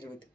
இருபது